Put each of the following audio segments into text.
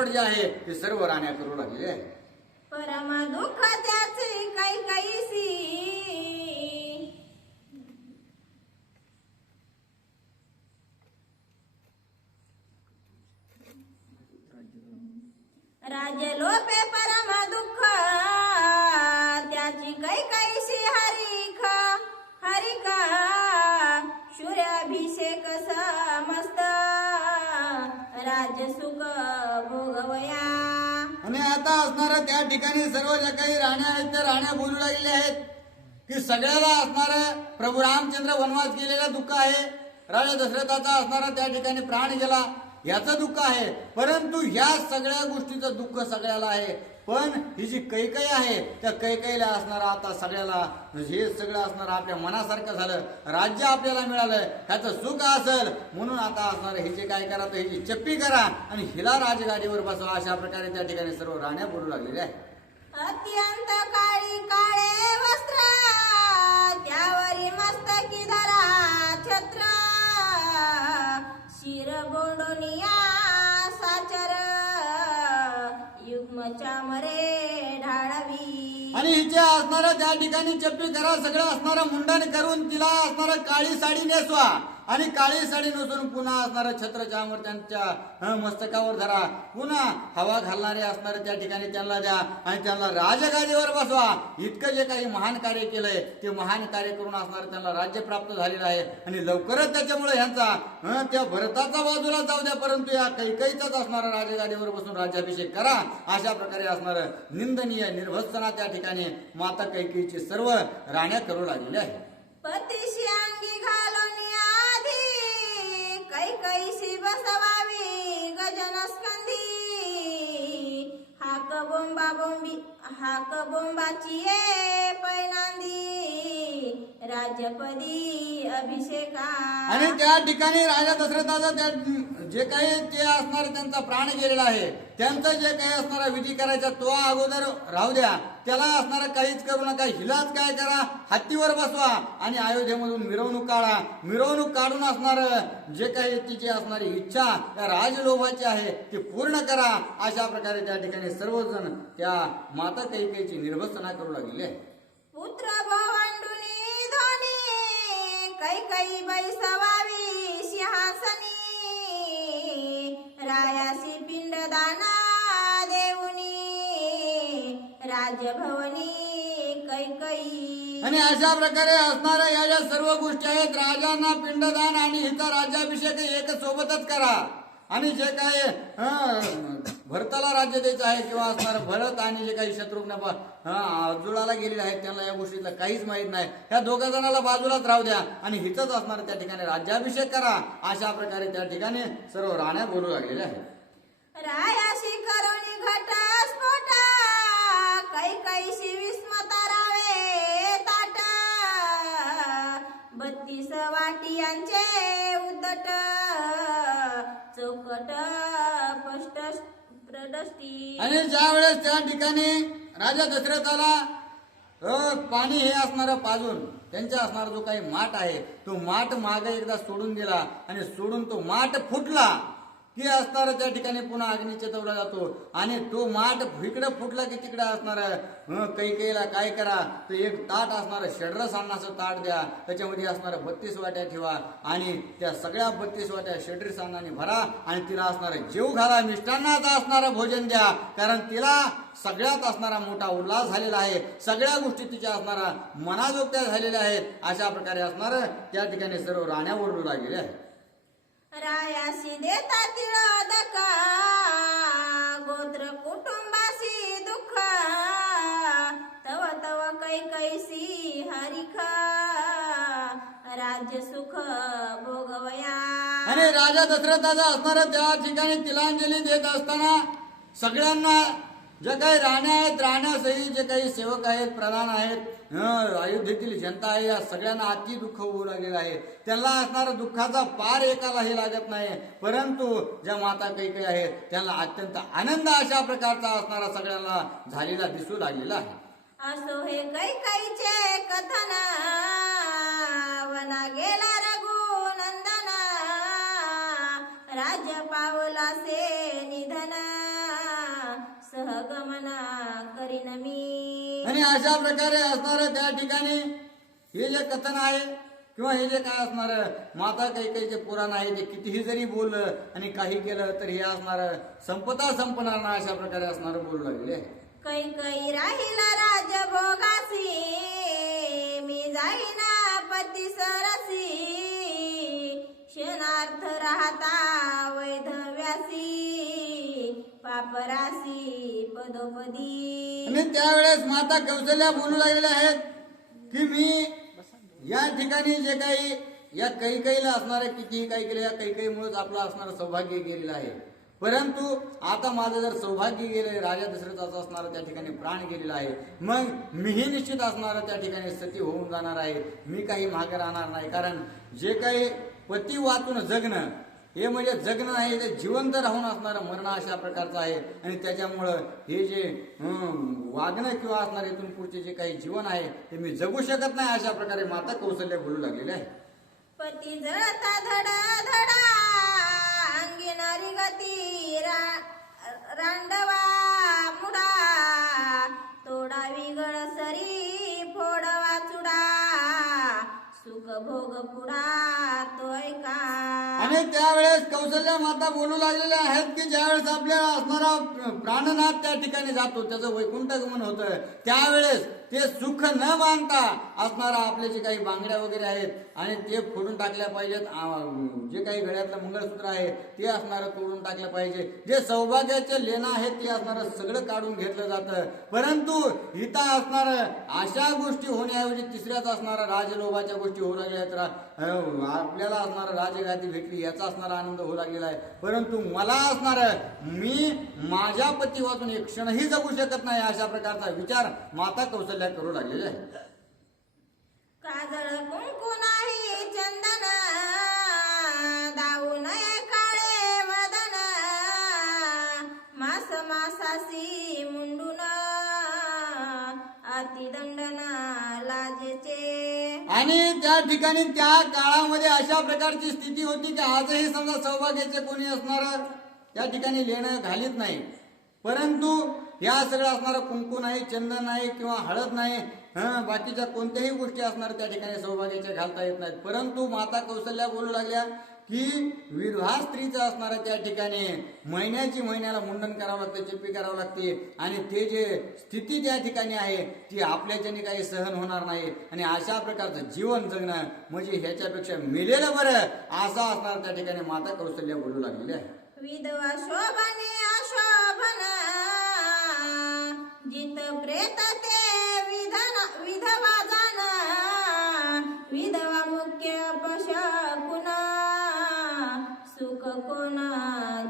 कोरड जे आहे ते सर्व राण्या करू लागले. आहे परम दुःख त्याचे काही कैसी राजलोपे परम दुःख. असणाऱ्या त्या ठिकाणी सर्व ज्या काही राण्या आहेत त्या राण्या बोलू लागलेल्या आहेत की सगळ्याला असणारं प्रभू रामचंद्र वनवास गेलेला दुःख आहे. राजा दशरथाचा असणारा त्या ठिकाणी प्राण गेला याचं दुःख आहे. परंतु या सगळ्या गोष्टीचं दुःख सगळ्याला आहे. पण ही जी कैकई आहे त्या कैकईला असणारा आता सगळ्याला म्हणजे हे सगळं असणारं आपल्या मनासारखं झालं राज्य आपल्याला मिळालं ह्याचं सुख असेल म्हणून आता असणार हिचे काय करा तर हिची चप्पी करा आणि हिला राजगाडीवर बसवा अशा प्रकारे त्या ठिकाणी सर्व राण्या बोलू लागलेल्या आहे अत्यंत काळी काळे वस्त्र त्यावरी मस्तकी धरा छत्र शिर गोंडोनिया साचर युग्म चामरे ढाळवी. आणि हिच्या असणारं त्या ठिकाणी चप्पी करा सगळं असणारं मुंडन करून तिला असणारं काळी साडी नेसवा. आणि काळी साडी नसून पुन्हा असणारं छत्र त्यावर त्यांच्या मस्तकावर धरा. पुन्हा हवा घालणारे असणारे त्या ठिकाणी त्यांना द्या आणि त्यांना राजगादीवर बसवा. इतकं जे काही महान कार्य केलंय ते महान कार्य करून असणार त्यांना राज्य प्राप्त झालेलं आहे. आणि लवकरच त्याच्यामुळे ह्यांचा हं, त्या भरताचा बाजूला जाऊ द्या परंतु या कैकईचाच असणारा राजगादीवर बसून राज्याभिषेक करा. अशा प्रकारे असणारं निंदनीय निर्भत्सना त्या ठिकाणी माता कैकेयीची सर्व राण्या करू लागलेल्या आहे हाक बोंबाची ये पैनांदी राजपदी अभिषेका. आणि त्या ठिकाणी राजा दशरथाचा त्या जे काही ते असणार त्यांचा प्राण गेलेला आहे त्यांचं जे काही असणारा विधी करायचा तो अगोदर राहू द्या. त्याला असणारा काहीच करू नका. हिलाच काय करा? हत्तीवर बसवा आणि अयोध्येमधून मिरवणूक काढा. मिरवणूक काढून असणार जे काही तिची असणारी इच्छा त्या राजलोभाची आहे ती पूर्ण करा. अशा प्रकारे त्या ठिकाणी सर्वजण त्या माता कैकेयीची निर्भसना करू लागलेली आहे पुत्र काही धोनी कै बैसवावी सिंहासनी. रायासी पिंडदाना देऊनी राजभवनी कैकई आणि अशा प्रकारे असणाऱ्या या ज्या सर्व गोष्टी आहेत राजांना पिंडदान आणि हिचा राज्याभिषेक एक सोबतच करा. आणि जे काय भरताला राज्य द्यायचं आहे किंवा असणार भरत आणि जे काही शत्रुघ्न ब- अर्जुनाला गेलेले आहेत त्यांना या गोष्टीतलं काहीच माहीत नाही. ह्या दोघा जणाला बाजूलाच राहू द्या आणि हिचंच असणार त्या ठिकाणी राज्याभिषेक करा अशा प्रकारे त्या ठिकाणी सर्व राण्या बोलू लागलेल्या आहेत. रायाशी करुणी घटस्फोट काही कैशी विस्मता रावे ताटा. बत्तीस वाटियांचे उद्धट चौकटा स्पष्ट प्रदष्टी. आणि ज्या वेळेस त्या ठिकाणी राजा दशरथाला अ, पाणी हे असणार पाजून त्यांच्या असणारा जो काही माठ आहे तो माठ मागे एकदा सोडून दिला आणि सोडून तो माठ फुटला. ते असणार त्या ठिकाणी पुन्हा अग्नी चेतवला जातो. आणि तो माठ इकडं फुटला की तिकडे असणार काही काहीला काय करा तर एक ताट असणार शेडरस अन्नाचं ताट द्या. त्याच्यामध्ये असणार बत्तीस वाट्या ठेवा. आणि त्या सगळ्या बत्तीस वाट्या शेडरीस अन्नाने भरा. आणि तिला असणार जेव घाला. मिष्टांनाचं असणारं भोजन द्या. कारण तिला सगळ्यात असणारा मोठा उल्हास झालेला आहे. सगळ्या गोष्टी तिच्या असणारा मनाजोगत्या झालेल्या आहेत. अशा प्रकारे असणार त्या ठिकाणी सर्व राण्या ओरडू लागलेल्या आहेत. रायाशी देता तिळोदक गोत्र कुटुंबाशी दुःख. तव तव कै कैसी हरिखा. राज्य सुख भोगवया. आणि राजा दशरथाचा असणारा त्या ठिकाणी तिलांजली देत असताना सगळ्यांना जे काही राण्या आहेत राण्यासहित जे काही सेवक आहेत प्रधान आहेत अयोध्येतील जनता आहे या सगळ्यांना अति दुःख होऊ लागलेलं आहे. त्यांना असणारा दुःखाचा पार एकालाही लागत नाही. परंतु ज्या माता काही काही आहेत त्यांना अत्यंत आनंद अशा प्रकारचा असणारा सगळ्यांना झालेला दिसू लागलेला आहे. असो हे काही काहीचे कथन वना गेला रघुनंदन राज पावला से निधन करीन मी. आणि अशा प्रकारे असणार त्या ठिकाणी हे जे कथन आहे किंवा हे जे काय असणार माता काही काही जे पुराण आहे ते कितीही जरी बोललं आणि काही केलं तर हे असणार संपता संपणार ना अशा प्रकारे असणार बोलू लागले कै कै राहिला राजभोगासी मी जाईना पती सरसी. क्षणार्थ राहता वैधव्यासी पापरासी. पदपदी आणि त्यावेळेस माता कौशल्या बोलू लागलेल्या आहेत की मी या ठिकाणी जे काही या काही काहीला कितीही काही केलं या काही काहीमुळेच आपलं असणारं सौभाग्य गेलेलं आहे. परंतु आता माझं जर सौभाग्य गेलं राजा दशरथाचं असणारं त्या ठिकाणी प्राण गेलेला आहे. मग मीही निश्चित असणारं त्या ठिकाणी सती होऊन जाणार आहे. मी काही मागे राहणार नाही. कारण जे काही पती वाचून जगणं हे म्हणजे जगणं आहे ते जिवंत राहून असणारं मरण अशा प्रकारचं आहे. आणि त्याच्यामुळं हे जे वागणं किंवा असणार इथून पुढचे जे काही जीवन आहे ते मी जगू शकत नाही अशा प्रकारे माता कौशल्य बोलू लागलेले आहे. पती जळता धडा धडा अंगिनारी गती रा- रांडवा मुडा तोडावी गळसरी सुख भोग पुडा तोय का? आणि त्यावेळेस कौशल्य माता बोलू लागलेल्या आहेत की ज्यावेळेस आपल्याला असणारा प्राणनाथ त्या ठिकाणी जातो त्याचं वैकुंठ गमन होतं त्यावेळेस ते सुख न मानता असणारा आपले जे काही बांगड्या वगैरे आहेत आणि ते फोडून टाकल्या पाहिजेत जे काही गळ्यातलं मंगळसूत्र आहे ते असणारं तोडून टाकलं पाहिजे. जे सौभाग्याचे लेणं आहेत ते असणारं सगळं काढून घेतलं जातं. परंतु इथं असणारं अशा गोष्टी होण्याऐवजी तिसऱ्याच असणारा राजलोभाच्या गोष्टी होऊ लागल्या आहेत. आपल्याला असणारा राजगादी भेटली याचा असणारा आनंद होऊ लागलेला आहे. परंतु मला असणार मी माझ्या पती वाचून एक क्षणही जगू शकत नाही अशा प्रकारचा विचार माता कौशल्य करू लागलेला आहे काजळ कुंकू नाही चंदन दाऊ नये काळे वदन मास मासासी मुंडून अतिदंडन लाजेचे. आणि त्या ठिकाणी त्या काळामध्ये अशा प्रकारची स्थिती होती की आजही समजा सौभाग्याचे कोणी असणार त्या ठिकाणी लेणं घालीत नाही. परंतु या सगळं असणारं कुंकू नाही चंदन नाही किंवा हळद नाही हं, बाकीच्या कोणत्याही गोष्टी असणार त्या ठिकाणी सौभाग्याच्या घालता येत नाहीत. परंतु माता कौशल्या बोलू लागल्या की विधवा स्त्रीचं असणारं त्या ठिकाणी महिन्याची महिन्याला मुंडन करावं लागतं चिप्पी करावं लागते. आणि ते जे स्थिती त्या ठिकाणी आहे ती आपल्याच्याने काही सहन होणार नाही. आणि अशा प्रकारचं जीवन जगणं म्हणजे ह्याच्यापेक्षा मिळेलं बरं असं असणार त्या ठिकाणी माता कौशल्या बोलू लागलेली आहे विधवा शोभने जित प्रेत ते विधन विधवा जाना विधवा मुख्य पशकुना सुख कोणा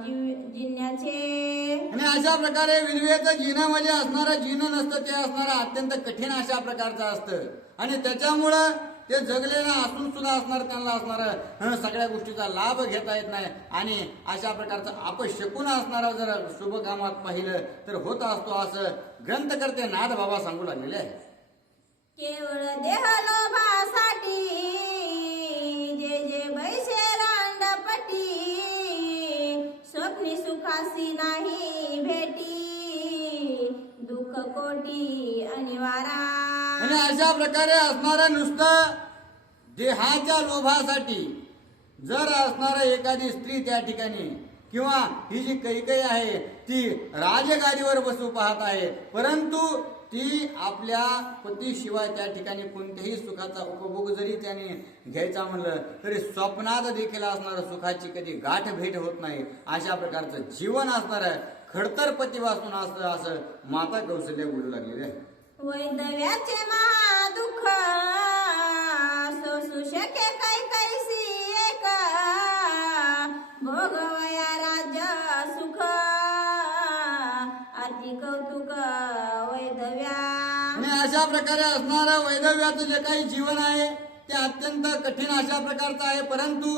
जीव- जिन्याचे? आणि अशा प्रकारे विधवेचं जिणं म्हणजे असणारं जिणं नसतं ते असणारं अत्यंत कठीण अशा प्रकारचं असतं. आणि त्याच्यामुळं ते जगलेलं असून सुद्धा असणार त्यांना असणार. हं, सगळ्या गोष्टीचा लाभ घेता येत नाही. आणि अशा प्रकारचं अपशकून असणारा जर शुभ कामात पाहिलं तर होत असतो असं ग्रंथकर्ते नाथ बाबा सांगू लागलेले आहे केवळ देह लोभासाठी जे जे बैसे रांडपटी स्वप्नी सुखासी नाही भेटी दुःख कोटी अनिवारा आणि अशा प्रकारे असणारं नुसतं देहाच्या लोभासाठी जर असणारं एखादी स्त्री त्या ठिकाणी किंवा ही जी कैकई आहे ती राजगादीवर बसू पाहत आहे परंतु ती आपल्या पतीशिवाय त्या ठिकाणी कोणत्याही सुखाचा उपभोग जरी त्याने घ्यायचा म्हणलं तरी स्वप्नात देखील असणारं सुखाची कधी गाठ भेट होत नाही. अशा प्रकारचं जीवन असणारं खडतर पतीपासून असतं असं माता कौशल्य बोलू लागलेले आहे वैदव्याचे महादुःख. सोसू शके काही कैसी एक भोगवया राज्य सुख. अति कौतुक वैदव्या आणि अशा प्रकारे असणारा वैधव्याचं जे काही जीवन आहे ते अत्यंत कठीण अशा प्रकारचं आहे. परंतु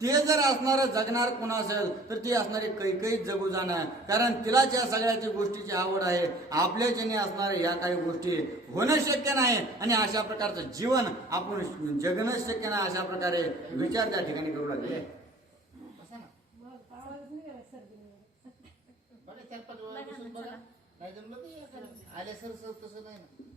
ते जर असणारं जगणार कोण असेल तर ती असणारी कैकईत जगू जाणं कारण तिलाच या सगळ्याची गोष्टीची आवड आहे. आपल्याच्याने असणाऱ्या या काही गोष्टी होणं शक्य नाही. आणि अशा प्रकारचं जीवन आपण जगणं शक्य नाही अशा प्रकारे विचार त्या ठिकाणी करू लागले. आल्या सर सर तसं नाही हो